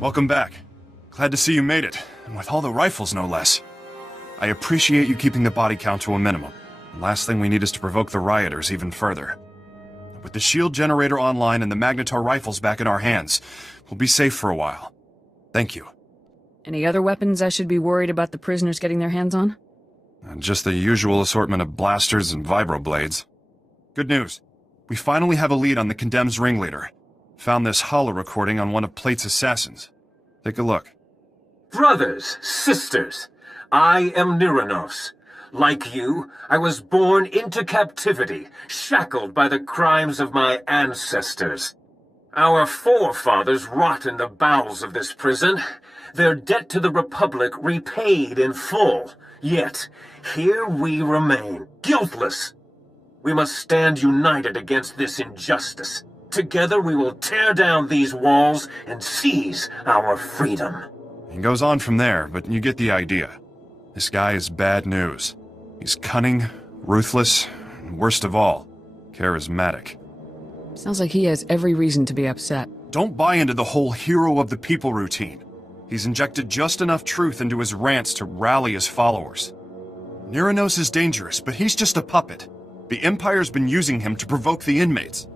Welcome back. Glad to see you made it, and with all the rifles no less. I appreciate you keeping the body count to a minimum. The last thing we need is to provoke the rioters even further. With the shield generator online and the Magnetar rifles back in our hands, we'll be safe for a while. Thank you. Any other weapons I should be worried about the prisoners getting their hands on? Just the usual assortment of blasters and vibroblades. Good news. We finally have a lead on the Condemned's ringleader. Found this holo recording on one of Plate's assassins. Take a look. Brothers, sisters, I am Nyranos. Like you, I was born into captivity, shackled by the crimes of my ancestors. Our forefathers rot in the bowels of this prison, their debt to the Republic repaid in full. Yet, here we remain, guiltless. We must stand united against this injustice. Together we will tear down these walls and seize our freedom. It goes on from there, but you get the idea. This guy is bad news. He's cunning, ruthless, and worst of all, charismatic. Sounds like he has every reason to be upset. Don't buy into the whole hero of the people routine. He's injected just enough truth into his rants to rally his followers. Nyranos is dangerous, but he's just a puppet. The Empire's been using him to provoke the inmates.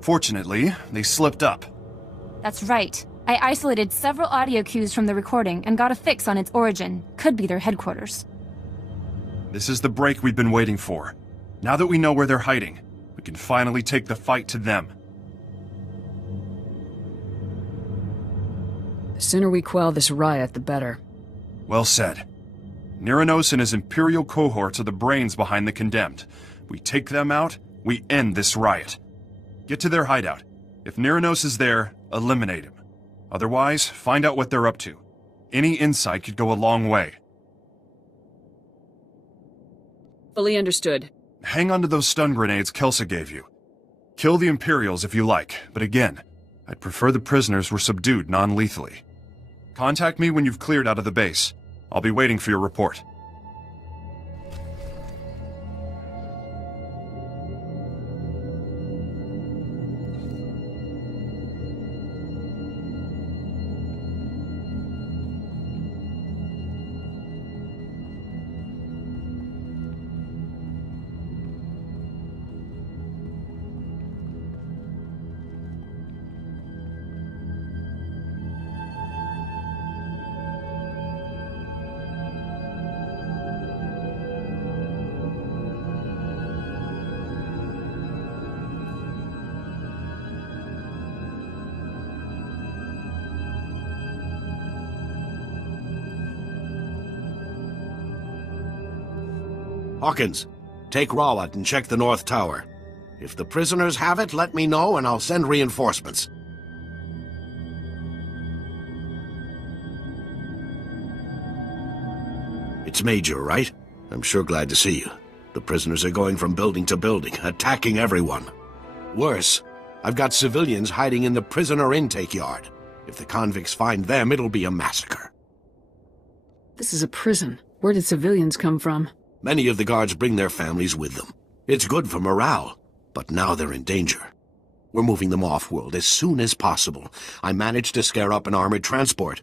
Fortunately, they slipped up. That's right. I isolated several audio cues from the recording and got a fix on its origin. Could be their headquarters. This is the break we've been waiting for. Now that we know where they're hiding, we can finally take the fight to them. The sooner we quell this riot, the better. Well said. Nyranos and his Imperial cohorts are the brains behind the Condemned. We take them out, we end this riot. Get to their hideout. If Nyranos is there, eliminate him. Otherwise, find out what they're up to. Any insight could go a long way. Fully understood. Hang on to those stun grenades Kelsa gave you. Kill the Imperials if you like, but again, I'd prefer the prisoners were subdued non-lethally. Contact me when you've cleared out of the base. I'll be waiting for your report. Hawkins, take Rawat and check the North Tower. If the prisoners have it, let me know and I'll send reinforcements. It's Major, right? I'm sure glad to see you. The prisoners are going from building to building, attacking everyone. Worse, I've got civilians hiding in the prisoner intake yard. If the convicts find them, it'll be a massacre. This is a prison. Where did civilians come from? Many of the guards bring their families with them. It's good for morale, but now they're in danger. We're moving them off-world as soon as possible. I managed to scare up an armored transport.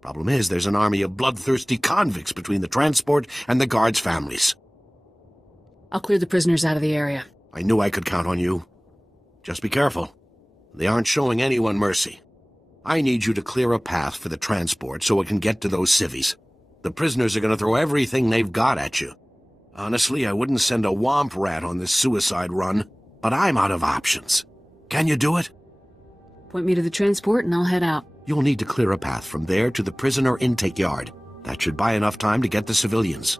Problem is, there's an army of bloodthirsty convicts between the transport and the guards' families. I'll clear the prisoners out of the area. I knew I could count on you. Just be careful. They aren't showing anyone mercy. I need you to clear a path for the transport so it can get to those civvies. The prisoners are going to throw everything they've got at you. Honestly, I wouldn't send a womp rat on this suicide run, but I'm out of options. Can you do it? Point me to the transport and I'll head out. You'll need to clear a path from there to the prisoner intake yard. That should buy enough time to get the civilians.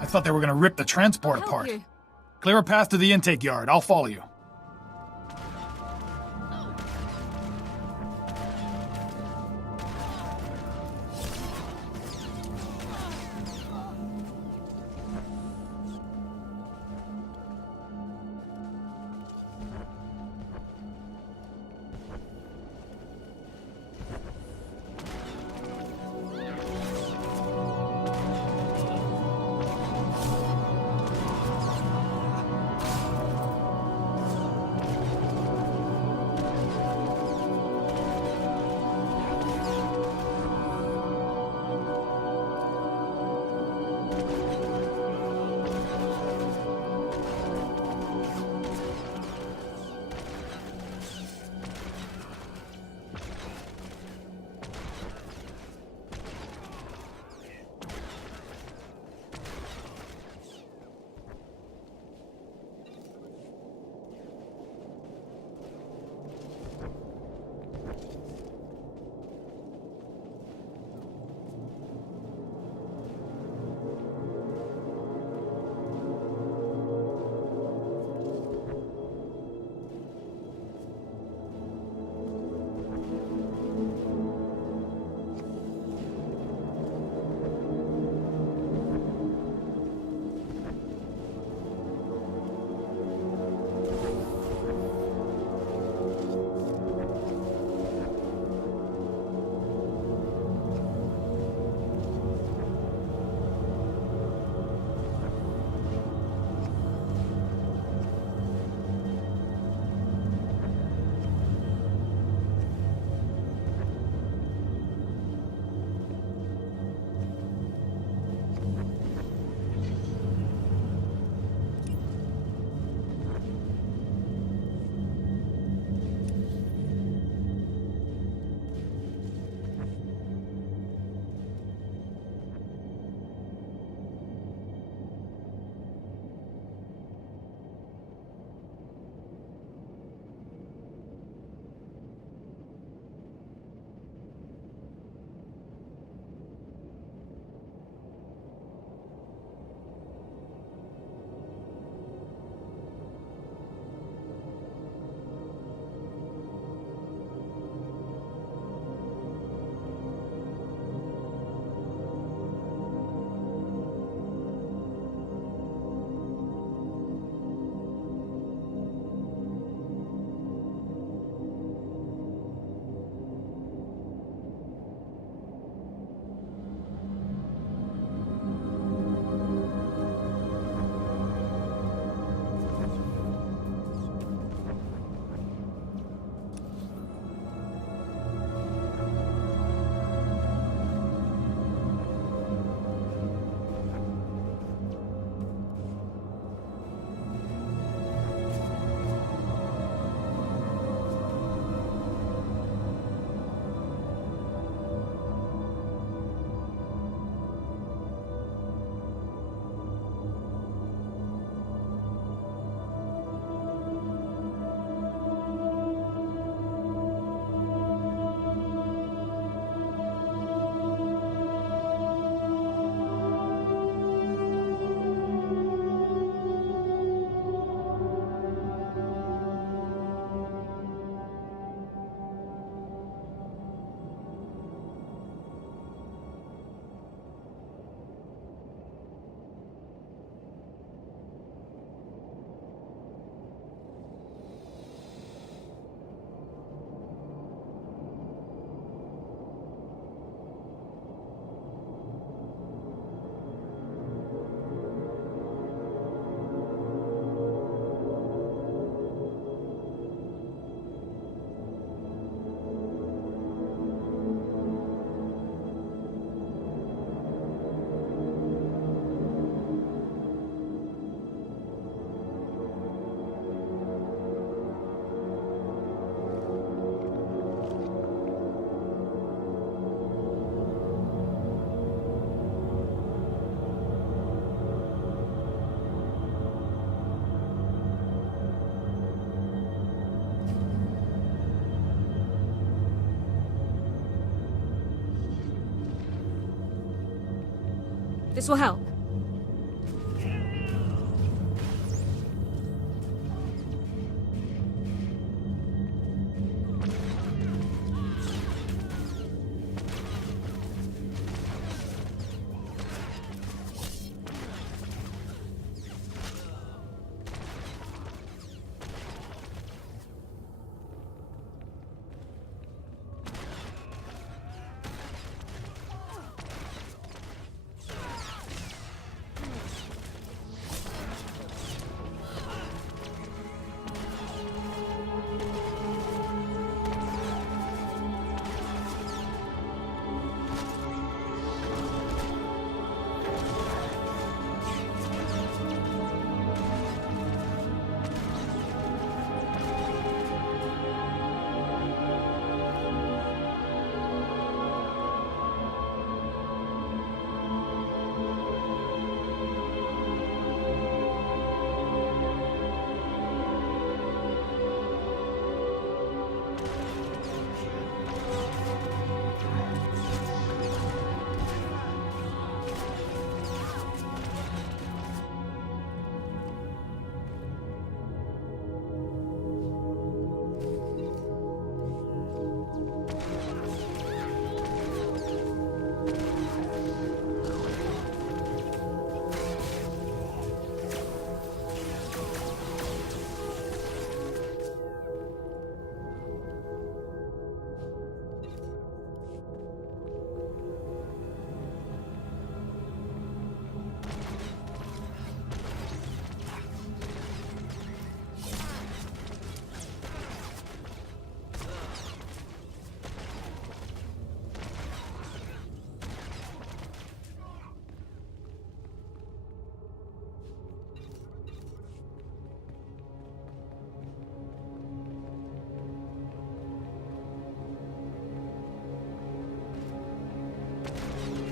I thought they were gonna rip the transport Help apart. you. Clear a path to the intake yard. I'll follow you. This will help.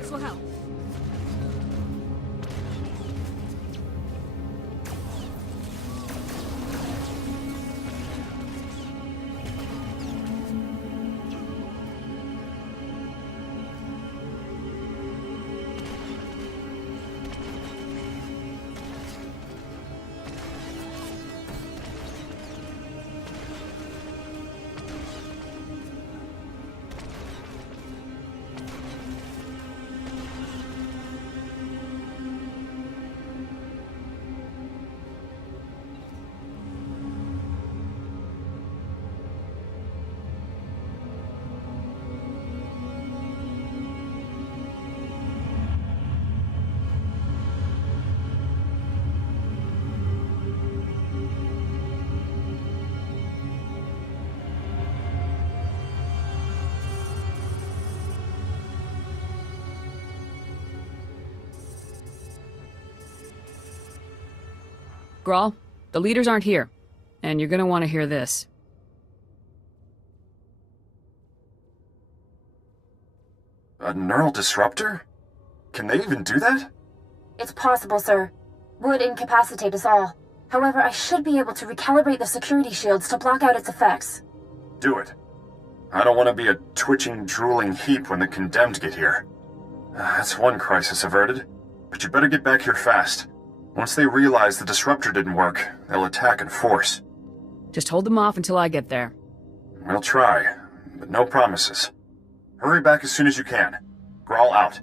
This will help. Grawl, the leaders aren't here, and you're gonna want to hear this. A neural disruptor? Can they even do that? It's possible, sir. Would incapacitate us all. However, I should be able to recalibrate the security shields to block out its effects. Do it. I don't want to be a twitching, drooling heap when the Condemned get here. That's one crisis averted. But you better get back here fast. Once they realize the disruptor didn't work, they'll attack in force. Just hold them off until I get there. We'll try, but no promises. Hurry back as soon as you can. Grawl out.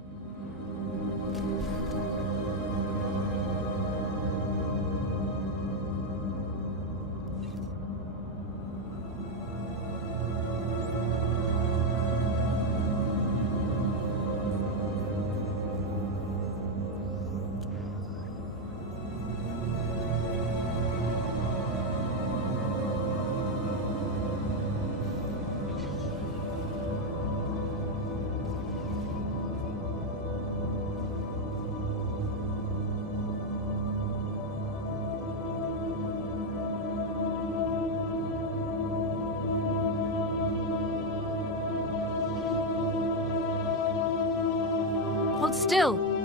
Hold still.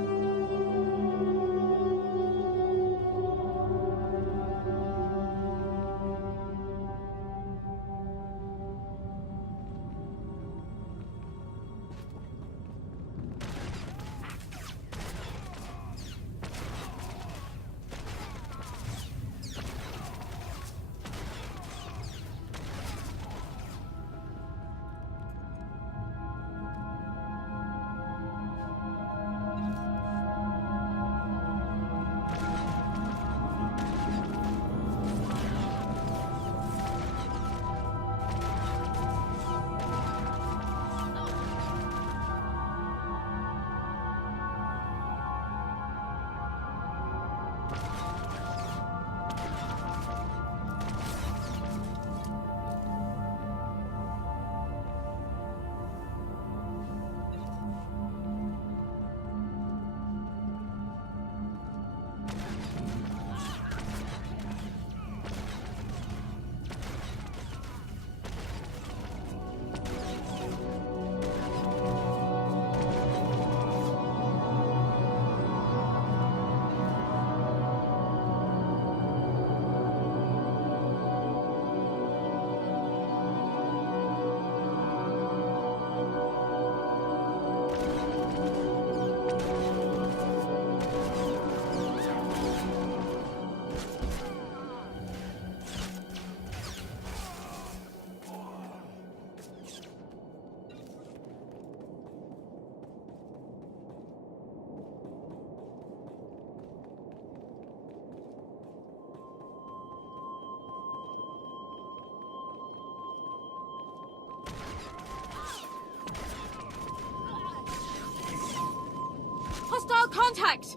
Hostile contact!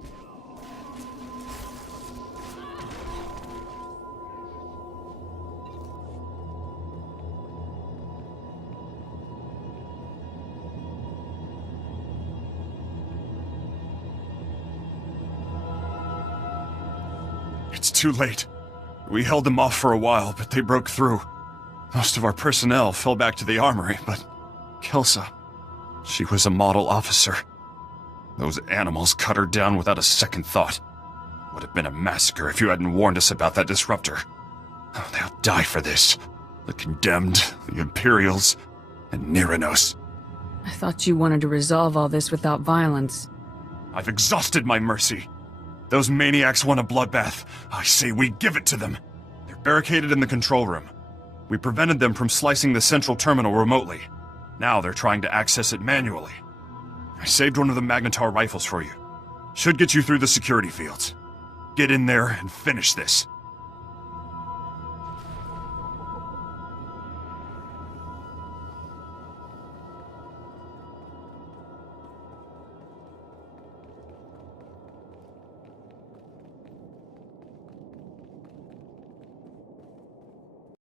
It's too late. We held them off for a while, but they broke through. Most of our personnel fell back to the armory, but Kelsa, she was a model officer. Those animals cut her down without a second thought. Would have been a massacre if you hadn't warned us about that disruptor. Oh, they'll die for this. The Condemned, the Imperials, and Niranos. I thought you wanted to resolve all this without violence. I've exhausted my mercy. Those maniacs want a bloodbath. I say we give it to them. They're barricaded in the control room. We prevented them from slicing the central terminal remotely. Now they're trying to access it manually. I saved one of the Magnetar rifles for you. Should get you through the security fields. Get in there and finish this.